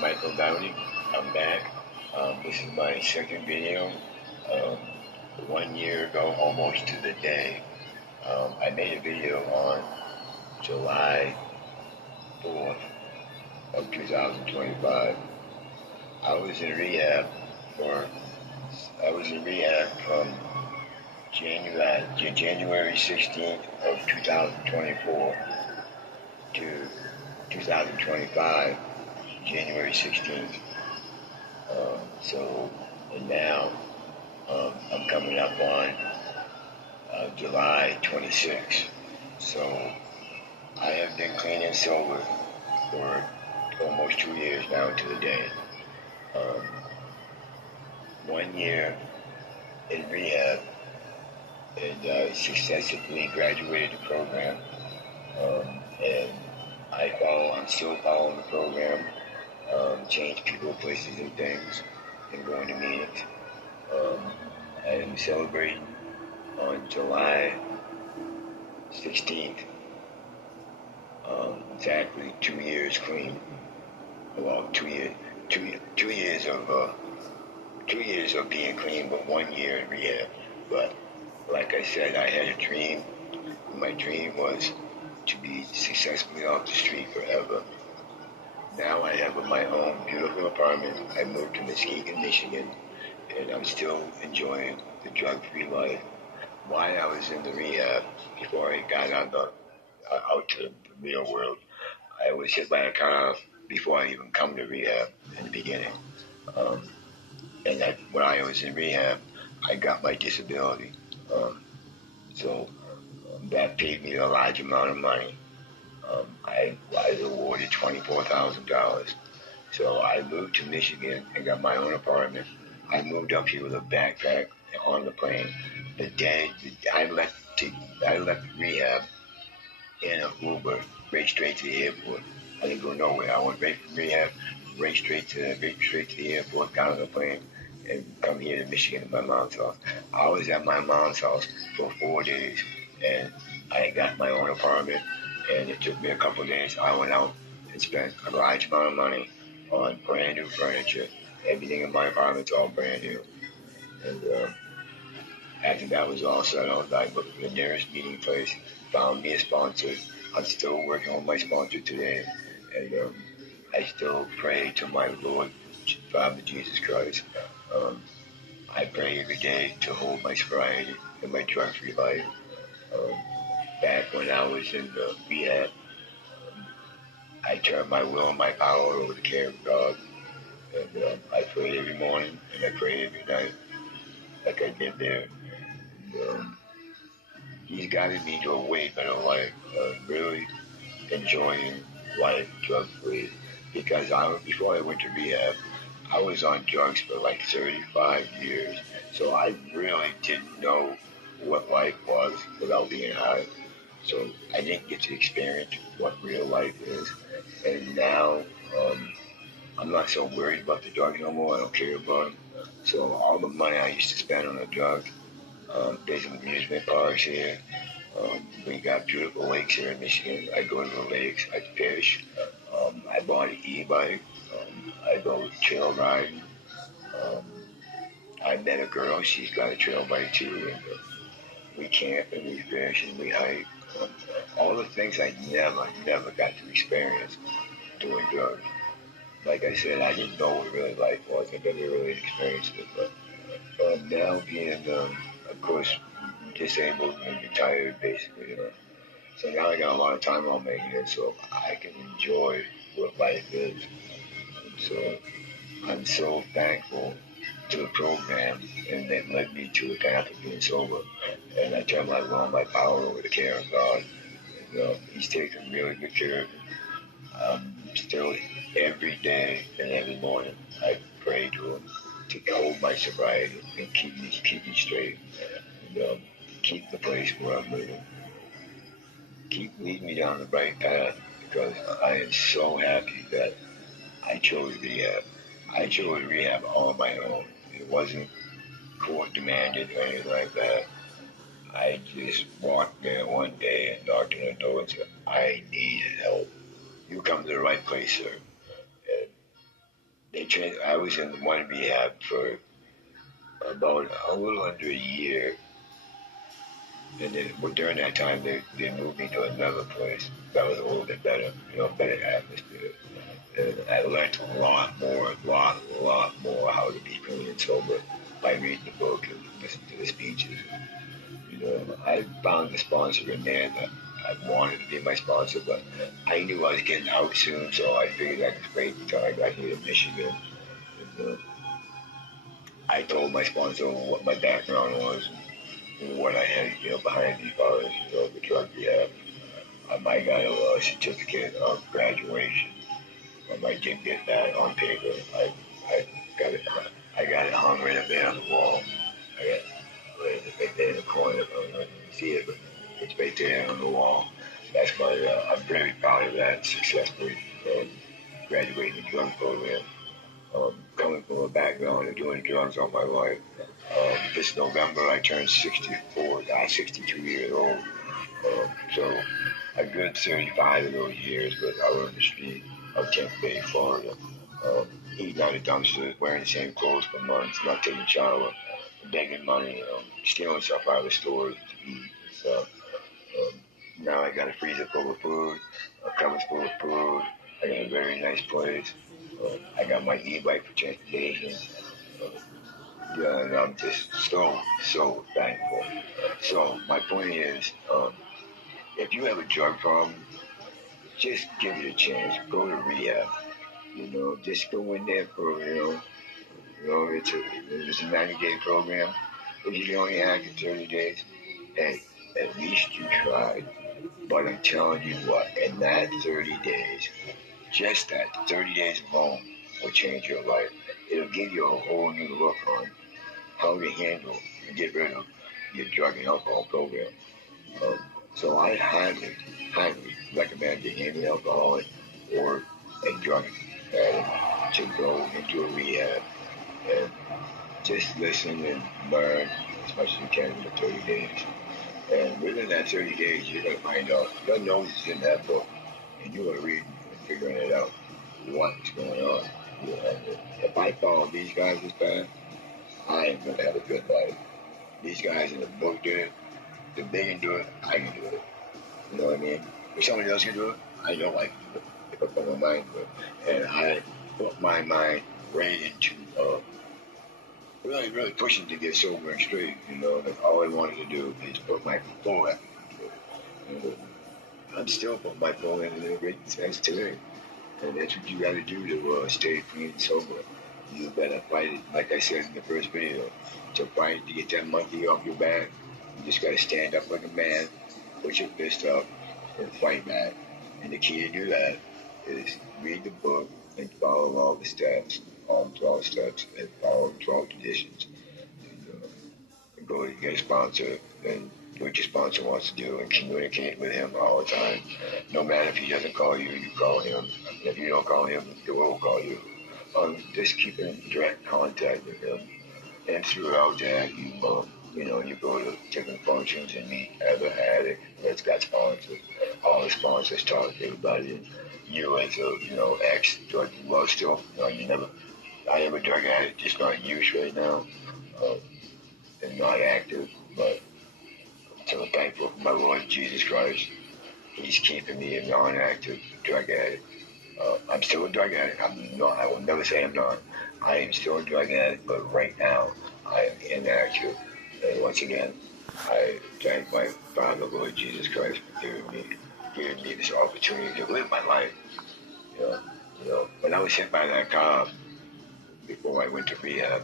Michael Downey. I'm back. This is my second video. Um, 1 year ago, almost to the day, I made a video on July 4th of 2025. I was in rehab for, I was in rehab from January 16th of 2024 to 2025, January 16th. And now I'm coming up on July 26th. So I have been clean and sober for almost 2 years now to the day. 1 year in rehab and successfully graduated the program. And I'm still following the program, change people, places, and things, and going to meetings. I am celebrating on July 16th, exactly 2 years clean. Well, 2 years of being clean, but 1 year in rehab. But like I said, I had a dream. My dream was to be successfully off the street forever. Now I have my own beautiful apartment. I moved to Muskegon, Michigan, and I'm still enjoying the drug-free life. While I was in the rehab, before I got out to the real world, I was hit by a car before I even come to rehab in the beginning. When I was in rehab, I got my disability. So that paid me a large amount of money. I was awarded $24,000. So I moved to Michigan and got my own apartment. I moved up here with a backpack on the plane. I left rehab in an Uber right straight to the airport. I didn't go nowhere. I went right from rehab, right straight to the airport, got on the plane, and come here to Michigan to my mom's house. I was at my mom's house for 4 days, and I got my own apartment, and it took me a couple of days. I went out and spent a large amount of money on brand new furniture. Everything in my apartment's all brand new. And after that was all settled, I looked for the nearest meeting place, found me a sponsor. I'm still working on my sponsor today, and I still pray to my Lord, Father Jesus Christ. I pray every day to hold my sobriety and my drug-free life. Um, Back when I was in the rehab, I turned my will and my power over to the care of God. And I prayed every morning and I prayed every night, like I did there. And, He's guided me to a way better life, really enjoying life drug-free. Because before I went to rehab, I was on drugs for like 35 years. So I really didn't know what life was without being high. So I didn't get to experience what real life is. And now I'm not so worried about the drugs no more. I don't care about them. So all the money I used to spend on the drugs, there's amusement parks here. We got beautiful lakes here in Michigan. I go to the lakes. I fish. I bought an e-bike. I go trail riding. Um, I met a girl. She's got a trail bike too. And we camp and we fish and we hike. All the things I never got to experience doing drugs. Like I said, I didn't know what really life was. I never really experienced it. But now being, of course, disabled and retired, basically, So now I got a lot of time on my hands, so I can enjoy what life is. So I'm so thankful to the program, and that led me to the path of being sober. And I turn my will, my power over to the care of God. And, He's taking really good care of me. Still, every day and every morning, I pray to Him to hold my sobriety and keep me straight, and keep the place where I'm living. Keep leading me down the right path, because I am so happy that I chose rehab. I chose rehab on my own. It wasn't court demanded or anything like that. I just walked there one day and knocked on the door and said, I need help. You come to the right place, sir. And I was in one rehab for about a little under a year, and then during that time they moved me to another place that was a little bit better, better atmosphere. And I learned a lot more how to be clean and sober by reading the book and listening to the speeches. I found the sponsor in there that I wanted to be my sponsor, but I knew I was getting out soon, so I figured I could wait until I got here to Michigan. And, I told my sponsor what my background was and what I had, behind me as far as, the drug rehab. I got a certificate of graduation. I did get that on paper. I got it. I got it hung right up there on the wall. I got right there in the corner. I don't know if you can see it, but it's right there on the wall. That's my. I'm very proud of that. Successfully graduating the drug program. Coming from a background of doing drugs all my life. This November I turned 64. 62 years old. So a good 35 of those years was out on the street of Tampa Bay, Florida, eating out of dumpsters, wearing the same clothes for months, not taking a shower, begging money, stealing stuff out of the stores to eat and stuff. Now I got a freezer full of food, a cupboard full of food. I got a very nice place. I got my e-bike for transportation. Yeah, and I'm just so thankful. So my point is, if you have a drug problem, just give it a chance. Go to rehab. Just go in there for it's a 90-day program. If you can only act in 30 days, hey, at least you tried. But I'm telling you what, in that 30 days, just that 30 days alone will change your life. It'll give you a whole new look on how to handle and get rid of your drug and alcohol program. Um, so I highly recommend to any alcoholic or a drug addict to go into a rehab and just listen and learn as much as you can in the 30 days. And within that 30 days, you're going to find out. Your nose is in that book, and you're going to read and figuring it out what's going on. If I follow these guys this time, I am going to have a good life. These guys in the book did it. If they can do it, I can do it. You know what I mean? If somebody else can do it, I know I can do it. If I put my mind to it. And I put my mind right into really pushing to get sober and straight. And all I wanted to do is put my full effort into it. And I'm still putting my full effort into it as today. And that's what you got to do to stay clean and sober. You better fight it, like I said in the first video. To fight to get that monkey off your back, you just got to stand up like a man, put your fist up, and fight back. And the key to do that is read the book and follow all the steps, all the 12 steps, and follow the 12 conditions. And go to get a sponsor and do what your sponsor wants to do and communicate with him all the time. No matter if he doesn't call you, you call him. If you don't call him, he will call you. Just keep in direct contact with him. And throughout that, you go to different functions and meet other addicts that's got sponsors. All the sponsors talk to everybody. And you as a, ex-drug, well, still, I am a drug addict, just not in use right now, and not active, but I'm so thankful for my Lord Jesus Christ. He's keeping me a non-active drug addict. I'm still a drug addict. I will never say I'm not. I am still a drug addict, but right now I am inactive. And once again, I thank my Father, Lord Jesus Christ, for giving me this opportunity to live my life. When I was hit by that car before I went to rehab,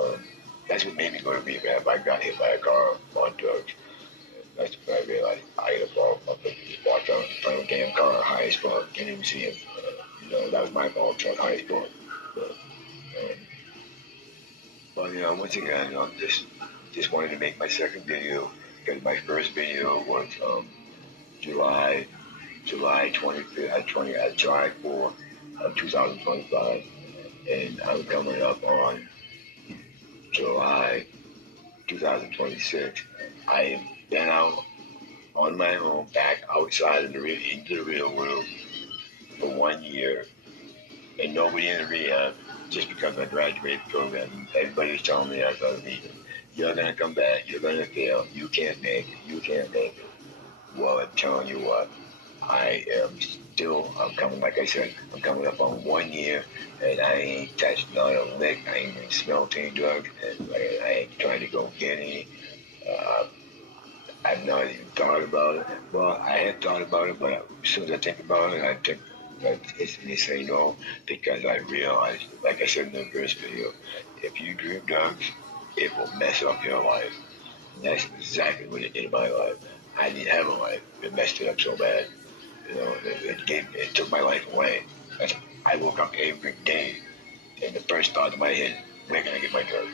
um, that's what made me go to rehab. I got hit by a car on drugs. That's when I realized I had a problem. I just walked out in front of a damn car, high as fuck, didn't even see him. That was my fault, truck high as fuck. But once again, just wanted to make my second video because my first video was July 25th, July 4th of 2025, and I'm coming up on July 2026. I have been out on my own, back outside of into the real world for 1 year, and nobody in the rehab just because I graduated the program. Everybody's telling me I gotta leave it. You're gonna come back. You're gonna fail. You can't make it. You can't make it. Well, I'm telling you what. I am still. I'm coming. Like I said, I'm coming up on 1 year, and I ain't touched not a lick. I ain't even smelled any drugs, and I ain't trying to go get any. Uh, I've not even thought about it. Well, I had thought about it, but as soon as I think about it, I think it's me say no because I realize, like I said in the first video, if you drink drugs, it will mess up your life. And that's exactly what it did in my life. I didn't have a life. It messed it up so bad. You know, it took my life away. That's, I woke up every day, and the first thought in my head, where can I get my drugs?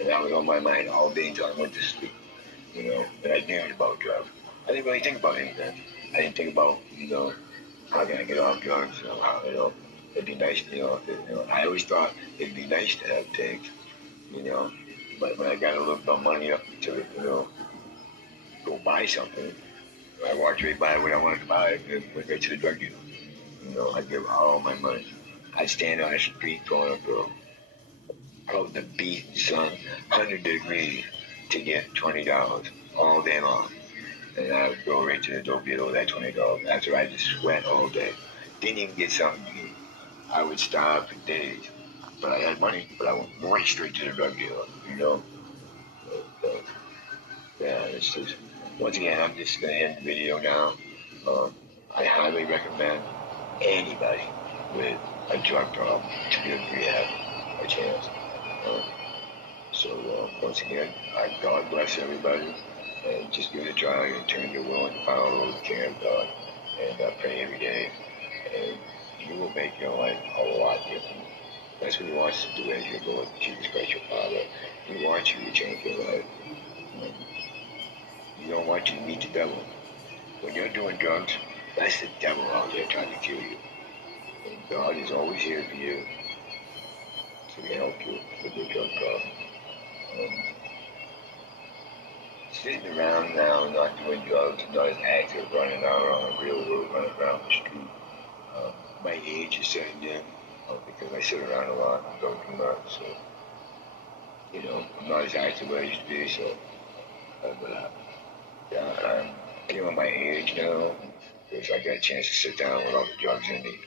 And that was on my mind all day until I went to sleep. You know, and I dreamed about drugs. I didn't really think about anything. I didn't think about, how can I get off drugs? How, it'd be nice, I always thought it'd be nice to have things, you know. But when I got a little bit of money up to, go buy something, I walked right by what I wanted to buy and went right to the drug dealer. I'd give all my money. I'd stand on the street going up out the beat, sun, 100 degrees to get $20 all day long. And I would go right to the dope dealer with that $20 after I just sweat all day. Didn't even get something to eat. I would starve for days. But I had money, but I went right straight to the drug dealer. So, yeah, it's just, once again, I'm just going to end the video now. I highly recommend anybody with a drug problem to give rehab a chance. Um, once again, God bless everybody, and just give it a try and turn your will and power over to care of God, and pray every day, and you will make your life a lot different. That's what He wants to do as your Lord Jesus Christ, your Father. He wants you to change your life. He don't want you to meet the devil. When you're doing drugs, that's the devil out there trying to kill you. And God is always here for you to help you with your drug problem. Um, Sitting around now, not doing drugs, not as active, running out on the real road, running around the street. My age is setting in because I sit around a lot and don't do much. So, I'm not as active as I used to be. So, yeah, I'm feeling my age now because I got a chance to sit down with all the drugs in me,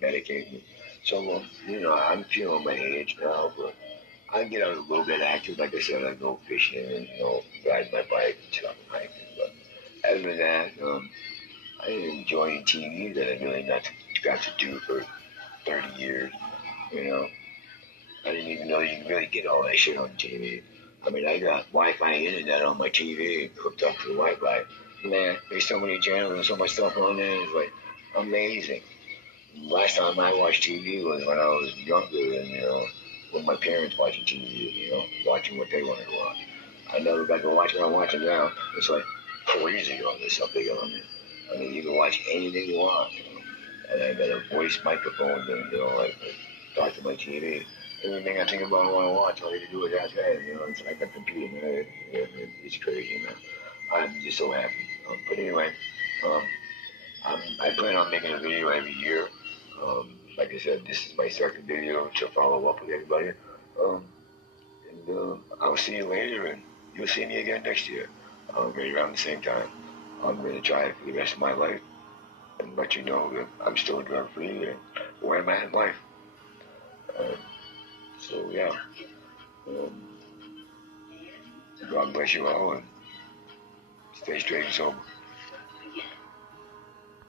medicate me. So, I'm feeling my age now, but I get out a little bit active. Like I said, I go fishing and, ride my bike and stuff, hiking. But other than that, I enjoy TV that I really not got to do for 30 years. You know, I didn't even know you could really get all that shit on TV. I mean, I got Wi-Fi internet on my TV hooked up to the Wi-Fi. Man, there's so many channels and so much stuff on there. It's like amazing. Last time I watched TV was when I was younger and, with my parents watching TV, watching what they wanted to watch. I never got to watch what I'm watching now. It's like crazy on this stuff they got on there. I mean, you can watch anything you want, And I got a voice microphone that, talk to my TV. Anything I think about and want to watch, all you can do is ask that. It's like a computer, man. It's crazy, man. I'm just so happy. But anyway, um, I plan on making a video every year. Like I said, this is my second video to follow up with everybody. I'll see you later, and you'll see me again next year, right around the same time. I'm going to try it for the rest of my life and let you know that I'm still drug free and where I'm at in life. Yeah, um, God bless you all and stay straight and sober.